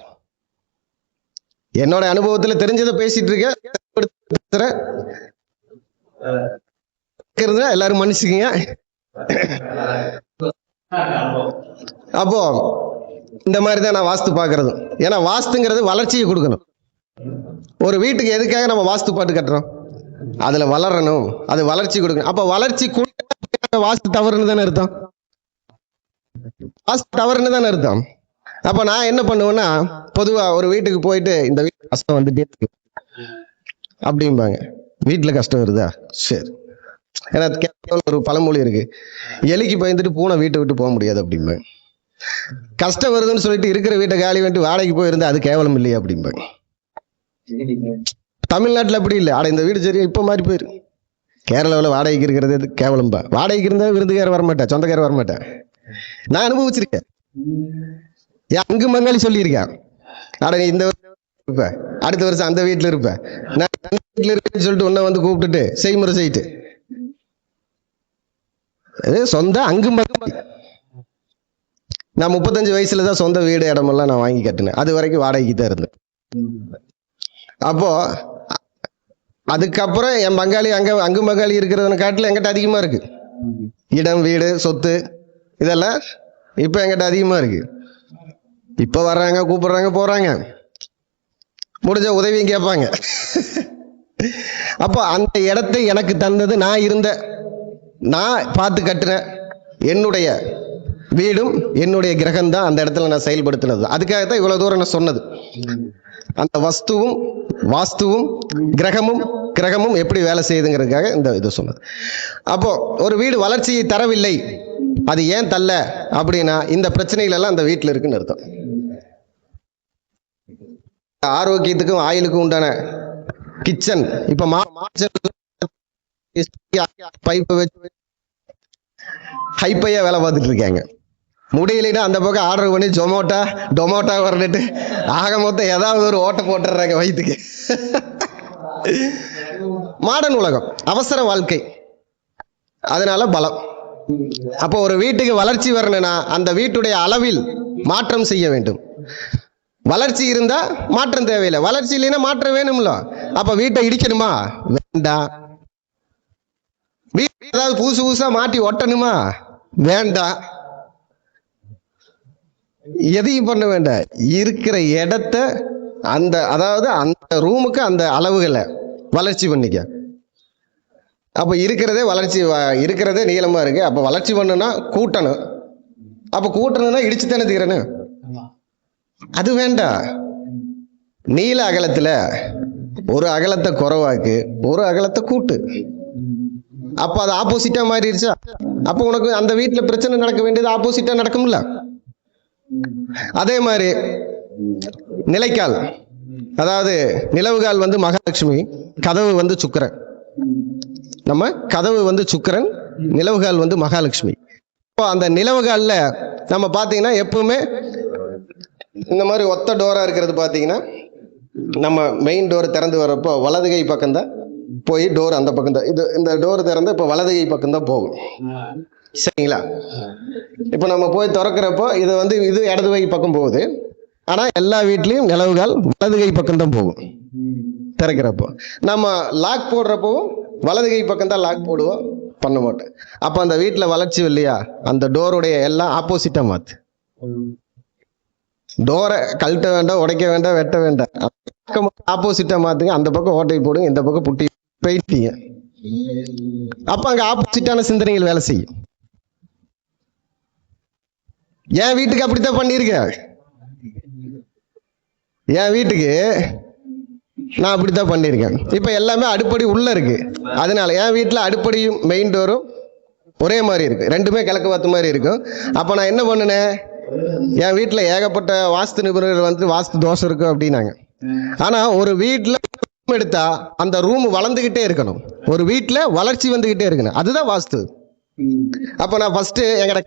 என்னோட அனுபவத்துல தெரிஞ்சதை பேசிட்டு இருக்கேன், எல்லாரும் மன்னிச்சுக்கீங்க. அப்போ இந்த மாதிரிதான் நான் வாஸ்து பாக்குறது. ஏன்னா வாஸ்துங்கிறது வளர்ச்சியை கொடுக்கணும். ஒரு வீட்டுக்கு எதுக்காக நம்ம வாஸ்து பாட்டு கட்டுறோம், அதுல வளரணும், அது வளர்ச்சி கொடுக்கணும். அப்ப வளர்ச்சி வாஸ்து தவறுன்னு தானே அர்த்தம், வாஸ்து தவறுன்னு தானே அர்த்தம். அப்ப நான் என்ன பண்ணுவேன்னா, பொதுவா ஒரு வீட்டுக்கு போயிட்டு இந்த வீட்டு கஷ்டம் வந்துட்டே இருக்கு அப்படிம்பாங்க. வீட்டுல கஷ்டம் வருதா, சரி. ஏன்னா ஒரு பழமொழி இருக்கு, எலிக்கு பயந்துட்டு பூனை வீட்டை விட்டு போக முடியாது அப்படிம்பாங்க. கஷ்டம் வருதுன்னு சொல்லிட்டு இருக்கிற வீட்டை காலி வந்துட்டு வாடகைக்கு போயிருந்தா அது கேவலம் இல்லையா அப்படிம்பாங்க. தமிழ்நாட்டுல அப்படி இல்லை. ஆட இந்த வீடு சரி இப்ப மாதிரி போயிரு. கேரளாவில் வாடகைக்கு இருக்கிறது கேவலம்பா. வாடகைக்கு இருந்தா விருந்துக்கார வரமாட்டேன், சொந்தக்கார வரமாட்டேன். நான் அனுபவிச்சிருக்கேன். அங்கு மங்காளி சொல்லியிருக்கேன், ஆட நீ இந்த இருப்ப, அடுத்த வருஷம் அந்த வீட்டுல இருப்ப, நான் வீட்டுல இருப்பேன்னு சொல்லிட்டு உன்ன வந்து கூப்பிட்டுட்டு செய்முறை செய்யிட்டு சொந்த அங்கு மங்காளி. நான் 35 வயசுலதான் சொந்த வீடு இடமெல்லாம் நான் வாங்கி கட்டினேன். அது வரைக்கும் வாடகைக்கு தான் இருந்தேன். அப்போ அதுக்கப்புறம் என் பங்காளி அங்கு பங்காளி இருக்கிறவன காட்டுல எங்கிட்ட அதிகமா இருக்கு இடம், வீடு, சொத்து இதெல்லாம் இப்ப எங்கிட்ட அதிகமா இருக்கு. இப்ப வர்றாங்க, கூப்பிடுறாங்க, போறாங்க, முடிஞ்ச உதவியும் கேட்பாங்க. அப்போ அந்த இடத்தை எனக்கு தந்தது நான் பார்த்து கட்டுறேன். என்னுடைய வீடும் என்னுடைய கிரகம் தான் அந்த இடத்துல நான் செயல்படுத்தினது. அதுக்காகத்தான் இவ்வளவு தூரம் நான் சொன்னது. அந்த வாஸ்துவும் கிரகமும் எப்படி வேலை செய்யுதுங்கிறதுக்காக இந்த இது சொன்னது. அப்போ ஒரு வீடு வளர்ச்சியை தரவில்லை, அது ஏன் தரல அப்படின்னா இந்த பிரச்சனைகள் எல்லாம் அந்த வீட்டில் இருக்குன்னு அர்த்தம். ஆரோக்கியத்துக்கும் ஆயுளுக்கும் உண்டான கிச்சன் இப்ப பைப்பை வச்சு ஹைப்பையா வேலை பார்த்துட்டு இருக்காங்க. முடியலைன்னா அந்த பக்கம் ஆர்டர் பண்ணி டொமோட்டோ வரட்டு ஆக மொத்தம் ஏதாவது ஒரு ஓட்டை போட்டுறாங்க வயிற்றுக்கு. மாடர்ன் உலகம், அவசர வாழ்க்கை, அதனால பலம். அப்போ ஒரு வீட்டுக்கு வளர்ச்சி வரணும்னா அந்த வீட்டுடைய அளவில் மாற்றம் செய்ய வேண்டும். வளர்ச்சி இருந்தா மாற்றம் தேவையில்லை, வளர்ச்சி இல்லைன்னா மாற்றம் வேணும்ல. அப்ப வீட்டை இடிக்கணுமா, வேண்டாம். வீட்டு ஏதாவது புதுசா மாட்டி ஒட்டணுமா, வேண்டாம். எதையும் பண்ண வேண்டாம். இருக்கிற இடத்த அதாவது அந்த ரூமுக்கு அந்த அளவுகளை வளர்ச்சி பண்ணிக்க. அப்ப இருக்கிறதே நீளமா இருக்கு. அப்ப வளர்ச்சி பண்ணணும்னா கூட்டணும். அப்ப கூட்டணும்னா இடிச்சு தானே தீரணும். அது வேண்டாம். நீள அகலத்துல ஒரு அகலத்தை குறைவாக்கு, ஒரு அகலத்தை கூட்டு. அப்ப அது ஆப்போசிட்டா மாறிடுச்சா, அப்ப உனக்கு அந்த வீட்டுல பிரச்சனை நடக்க வேண்டியது ஆப்போசிட்டா நடக்கும்ல. அதே மாதிரி நிலைக்கால், அதாவது நிலவுகால் வந்து மகாலட்சுமி, கதவு வந்து சுக்கிரன். நம்ம கதவு வந்து சுக்கிரன், நிலவுகால் வந்து மகாலட்சுமி. இப்போ அந்த நிலவுகால்ல நம்ம பாத்தீங்கன்னா எப்பவுமே இந்த மாதிரி ஒத்த டோரா இருக்கிறது பாத்தீங்கன்னா, நம்ம மெயின் டோர் திறந்து வரப்போ வலது கை பக்கம் தான் போய் டோர் அந்த பக்கம் தான். இந்த டோர் திறந்து இப்போ வலது கை பக்கம் தான் போகும், சரிங்களா? இப்போ நம்ம போய் திறக்கிறப்போ இது இடது கை பக்கம் போகுது. ஆனா எல்லா வீட்லயும் நிலவுகால் வலது கை பக்கம் தான் போகும். திறக்கிறப்போ நம்ம லாக் போடுறப்போ வலது கை பக்கம் தான் லாக் போடுவோம், பண்ண மாட்டேன். அப்ப அந்த வீட்டுல வளர்ச்சி இல்லையா, அந்த டோருடைய எல்லாம் ஆப்போசிட்டா மாத்து. டோரை கழட்ட வேண்டாம், உடைக்க வேண்டாம், வெட்ட வேண்டாம், ஆப்போசிட்டா மாத்துங்க. அந்த பக்கம் ஓட்டை போடுங்க, இந்த பக்கம் புட்டி போயிட்டீங்க. அப்ப அங்க ஆப்போசிட்டான சிந்தனைகள் வேலை செய்யும். என் வீட்டுக்கு அப்படித்தான் பண்ணிருக்க. என் வீட்டுக்கு நான் அப்படித்தான் பண்ணிருக்கேன். இப்ப எல்லாமே அடுப்படி உள்ள இருக்கு. அதனால என் வீட்டுல அடுப்படியும் மெயின் டோரும் ஒரே மாதிரி இருக்கு, ரெண்டுமே கிழக்கு பார்த்த மாதிரி இருக்கும். அப்போ நான் என்ன பண்ணினேன், என் வீட்டில் ஏகப்பட்ட வாஸ்து நிபுணர்கள் வந்து வாஸ்து தோஷம் இருக்கு அப்படின்னாங்க. ஆனால் ஒரு வீட்டில் எடுத்தா அந்த ரூம் வளர்ந்துக்கிட்டே இருக்கணும், ஒரு வீட்டில் வளர்ச்சி வந்துக்கிட்டே இருக்கணும், அதுதான் வாஸ்து. அப்போ நான் ஃபர்ஸ்ட் எங்கட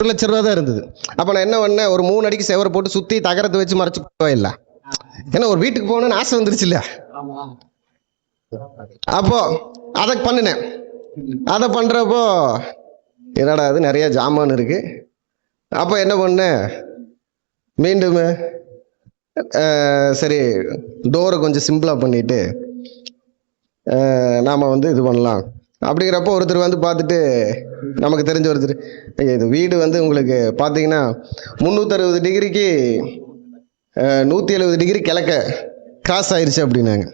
1,00,000 ரூபா தான் இருந்தது. அப்போ நான் என்ன பண்ணேன், ஒரு 3 அடிக்கு செவரை போட்டு சுற்றி தகரத்தை வச்சு மறைச்சு போயிடல. ஏன்னா ஒரு வீட்டுக்கு போகணும்னு ஆசை வந்துருச்சு இல்லையா. அப்போ அதை பண்ணினேன். அதை பண்றப்போ என்னடா அது நிறைய ஜாமான் இருக்கு. அப்போ என்ன பண்ணேன், மீண்டும் சரி டோரை கொஞ்சம் சிம்பிளா பண்ணிட்டு நாம வந்து இது பண்ணலாம் அப்படிங்கிறப்போ ஒருத்தர் வந்து பார்த்துட்டு, நமக்கு தெரிஞ்ச ஒருத்தர், இது வீடு வந்து உங்களுக்கு பார்த்தீங்கன்னா 360 டிகிரிக்கு 170 டிகிரி கிழக்க கிராஸ் ஆயிடுச்சு அப்படின்னாங்க.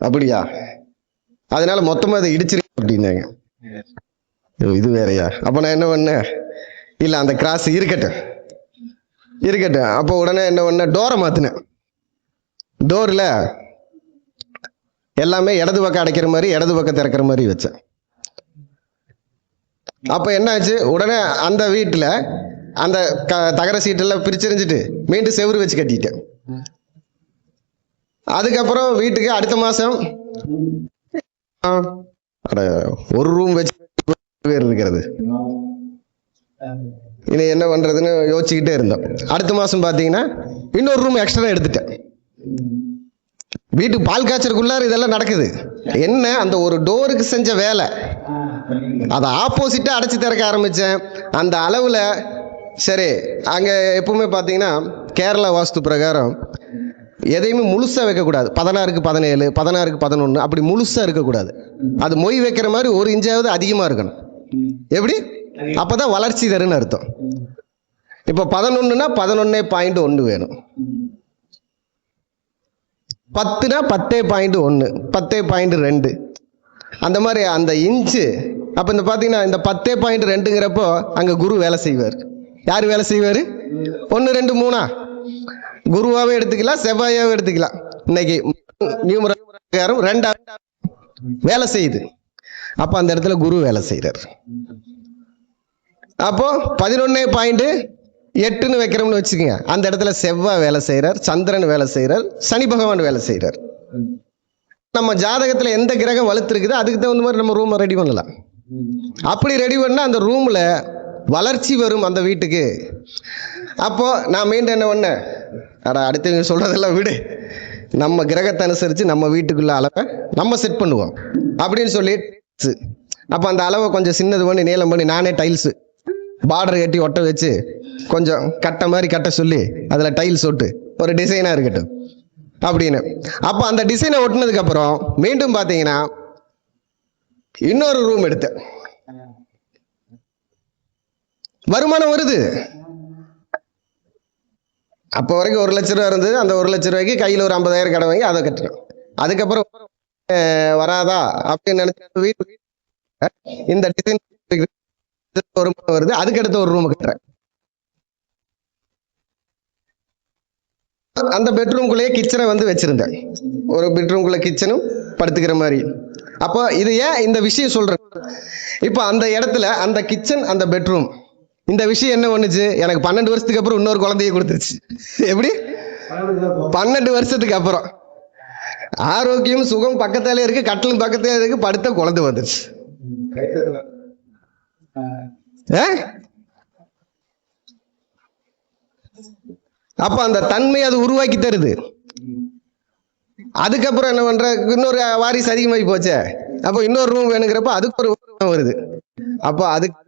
அப்படியா, அதனால மொத்தமாக அதை இடிச்சிருக்கு அப்படின்னாங்க. இது வேறையா. அப்போ நான் என்ன பண்ணேன், இல்லை அந்த கிராஸ் இருக்கட்டும் இருக்கட்டும். அப்போ உடனே என்ன பண்ணேன், டோரை மாற்றினேன். டோரில் எல்லாமே இடது பக்கம் அடைக்கிற மாதிரி இடது பக்கம் திறக்கிற மாதிரி வச்சேன். அப்போ என்னாச்சு, உடனே அந்த வீட்டில் அந்த தகர சீட்டெல்லாம் பிரிச்செறிஞ்சிட்டு மீண்டும் செவுரு வச்சு கட்டிட்டேன். அதுக்கப்புறம் வீட்டுக்கு அடுத்த மாதம் ஒரு ரூம் வச்சு இருக்கிறது. இனி என்ன பண்றதுன்னு யோசிச்சுக்கிட்டே இருந்தோம். அடுத்த மாசம் பாத்தீங்கன்னா இன்னொரு ரூம் எக்ஸ்ட்ரா எடுத்துட்டேன். வீட்டு பால் காய்ச்சறதுக்குள்ளார இதெல்லாம் நடக்குது. என்ன, அந்த ஒரு டோருக்கு செஞ்ச வேலை, அதை ஆப்போசிட்டா அடைச்சு திறக்க ஆரம்பிச்சேன். அந்த அளவுல சரி. அங்க எப்பவுமே பாத்தீங்கன்னா கேரளா வாஸ்து பிரகாரம் எதையுமே முழுசா வைக்கக்கூடாது. 16க்கு 17, 16க்கு 11 அப்படி முழுசா இருக்கக்கூடாது. அது மொய் வைக்கிற மாதிரி 1 இன்ச்சாவது அதிகமா இருக்கணும். எப்படி, அப்பதான் வளர்ச்சி தருன்னு அர்த்தம். இப்ப 11னா 11.1 வேணும், 10னா 10.1, 10.2 அந்த மாதிரி அந்த இன்ச்சு. அப்ப இந்த பாத்தீங்கன்னா இந்த 10.2ங்கிறப்போ அங்க குரு வேலை செய்வார். யாரு வேலை செய்வாரு? 1 2 3 குருவாவே எடுத்துக்கலாம், செவ்வாயாவே எடுத்துக்கலாம். இன்னைக்கு நியூமரல் பிரகாரம் 2 வேலை செய்யுது. அப்ப அந்த இடத்துல குரு வேலை செய்யறார். அப்போ 11.8ன்னு வைக்கிறோம்னு வச்சுக்கோங்க, அந்த இடத்துல செவ்வாய் வேலை செய்யறார், சந்திரன் வேலை செய்யறார், சனி பகவான் வேலை செய்யறார். நம்ம ஜாதகத்துல எந்த கிரகம் வலுத்திருக்குதோ அதுக்கு தகுந்த மாதிரி நம்ம ரூமை ரெடி பண்ணலாம். அப்படி ரெடி பண்ணா அந்த ரூம்ல வளர்ச்சி வரும் அந்த வீட்டுக்கு. அப்போ நான் மீண்டும் என்ன பண்ணேன், அடுத்தவங்க சொல்றதெல்லாம் விடு, நம்ம கிரகத்தை அனுசரித்து நம்ம வீட்டுக்குள்ள அளவை நம்ம செட் பண்ணுவோம் அப்படின்னு சொல்லி, அப்போ அந்த அளவை கொஞ்சம் சின்னது பண்ணி நீளம் பண்ணி நானே டைல்ஸு பார்டர் கட்டி ஒட்ட வச்சு கொஞ்சம் கட்டை மாதிரி கட்ட சொல்லி அதில் டைல்ஸ் ஒட்டு ஒரு டிசைனாக இருக்கட்டும் அப்படின்னு. அப்போ அந்த டிசைனை ஒட்டினதுக்கு அப்புறம் மீண்டும் பார்த்தீங்கன்னா இன்னொரு ரூம் எடுத்தேன். வருமானம் வருது. அப்போ வரைக்கும் 1,00,000 ரூபா இருந்தது. அந்த 1,00,000 ரூபாய்க்கு கையில் ஒரு 50,000 கடன் வாங்கி அதை கட்டினோம். அதுக்கப்புறம் வராதா அப்படின்னு நினைச்ச வீட்டு இந்த டிசைன் வருமானம் வருது. அதுக்கு அடுத்து ஒரு ரூம் கட்டுறேன். அந்த பெட்ரூம்குள்ளேயே கிச்சனை வந்து வச்சிருந்தேன். ஒரு பெட்ரூம்குள்ள கிச்சனும் படுத்துக்கிற மாதிரி. அப்போ இது ஏன் இந்த விஷயம் சொல்றேன், இப்போ அந்த இடத்துல அந்த கிச்சன் அந்த பெட்ரூம் இந்த விஷயம் என்ன பண்ணுச்சு, எனக்கு 12 வருஷத்துக்கு அப்புறம் இன்னொரு குழந்தைய கொடுத்துருச்சு. எப்படி 12 வருஷத்துக்கு அப்புறம் ஆரோக்கியம் சுகம் பக்கத்தாலே இருக்கு, கட்டலும் பக்கத்தாலே இருக்கு, படுத்த குழந்தை வந்துருச்சு. அப்ப அந்த தன்மை அது உருவாக்கி தருது. அதுக்கப்புறம் என்ன பண்ற, இன்னொரு வாரிசு அதிகமாகி போச்சே, அப்போ இன்னொரு ரூம் வேணுங்கிறப்ப அதுக்கு ஒரு வருது. அப்போ அதுக்கு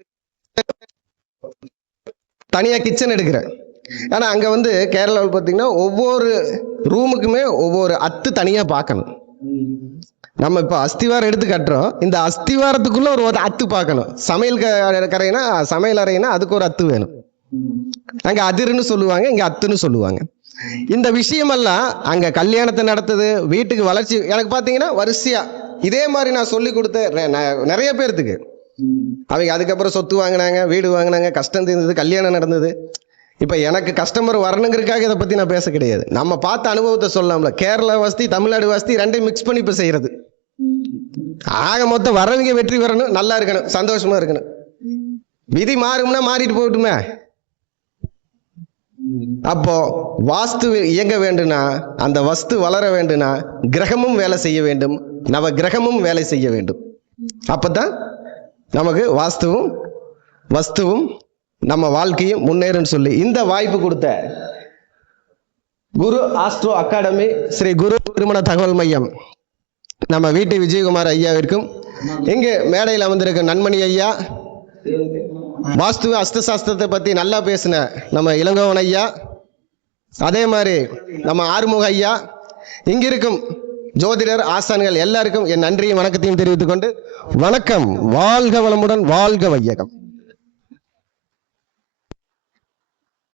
தனியா கிச்சன் எடுக்கிறேன். ஆனா அங்க வந்து கேரளாவில் பார்த்தீங்கன்னா ஒவ்வொரு ரூமுக்குமே ஒவ்வொரு அத்து தனியா பார்க்கணும். நம்ம இப்ப அஸ்திவாரம் எடுத்து கட்டுறோம், இந்த அஸ்திவாரத்துக்குள்ள ஒரு அத்து பார்க்கணும். சமையல் கரைனா சமையல் அறைனா அதுக்கு ஒரு அத்து வேணும். அங்க அதிர்ன்னு சொல்லுவாங்க, இங்க அத்துன்னு சொல்லுவாங்க. இந்த விஷயமெல்லாம் அங்க கல்யாணத்தை நடத்துது, வீட்டுக்கு வளர்ச்சி. எனக்கு பாத்தீங்கன்னா வரிசையா இதே மாதிரி நான் சொல்லி கொடுத்த நிறைய பேர்த்துக்கு அவங்க அதுக்கப்புறம் சொத்து வாங்கினாங்க, வீடு வாங்கினாங்க, கஷ்டம் தீர்ந்தது, கல்யாணம் நடந்தது. இப்ப எனக்கு கஸ்டமர் வரணுங்கிறதுக்காக இதை பத்தி நான் பேச கிடையாது. நம்ம பார்த்த அனுபவத்தை சொல்லலாம்ல. கேரளா வாஸ்தி தமிழ்நாடு வாஸ்தி ரெண்டையும் மிக்ஸ் பண்ணி இப்ப செய்யறது. ஆக மொத்தம் வரவங்க வெற்றி பெறணும், நல்லா இருக்கணும், சந்தோஷமா இருக்கணும். விதி மாறும்னா மாறிட்டு போகட்டுமே. அப்போ வாஸ்து இயங்க வேண்டும்னா, அந்த வஸ்து வளர வேண்டும்னா கிரகமும் வேலை செய்ய வேண்டும், நவ கிரகமும் வேலை செய்ய வேண்டும். அப்பதான் நமக்கு வாஸ்துவும் வஸ்துவும் நம்ம வாழ்க்கையும் முன்னேறுன்னு சொல்லி இந்த வாய்ப்பு கொடுத்த குரு ஆஸ்ட்ரோ அகாடமி, ஸ்ரீ குரு திருமண தகவல் மையம் நம்ம வீட்டு விஜயகுமார் ஐயாவிற்கும், இங்கு மேடையில் அமர்ந்திருக்கும் நன்மணி ஐயா, வாஸ்து அஸ்தசாஸ்திரத்தை பத்தி நல்லா பேசின நம்ம இளங்கோவன் ஐயா, அதே மாதிரி நம்ம ஆறுமுக ஐயா, இங்கிருக்கும் ஜோதிடர் ஆசான்கள் எல்லாருக்கும் என் நன்றியும் வணக்கத்தையும் தெரிவித்துக் கொண்டு, வணக்கம். வாழ்க வளமுடன், வாழ்க வையகம்.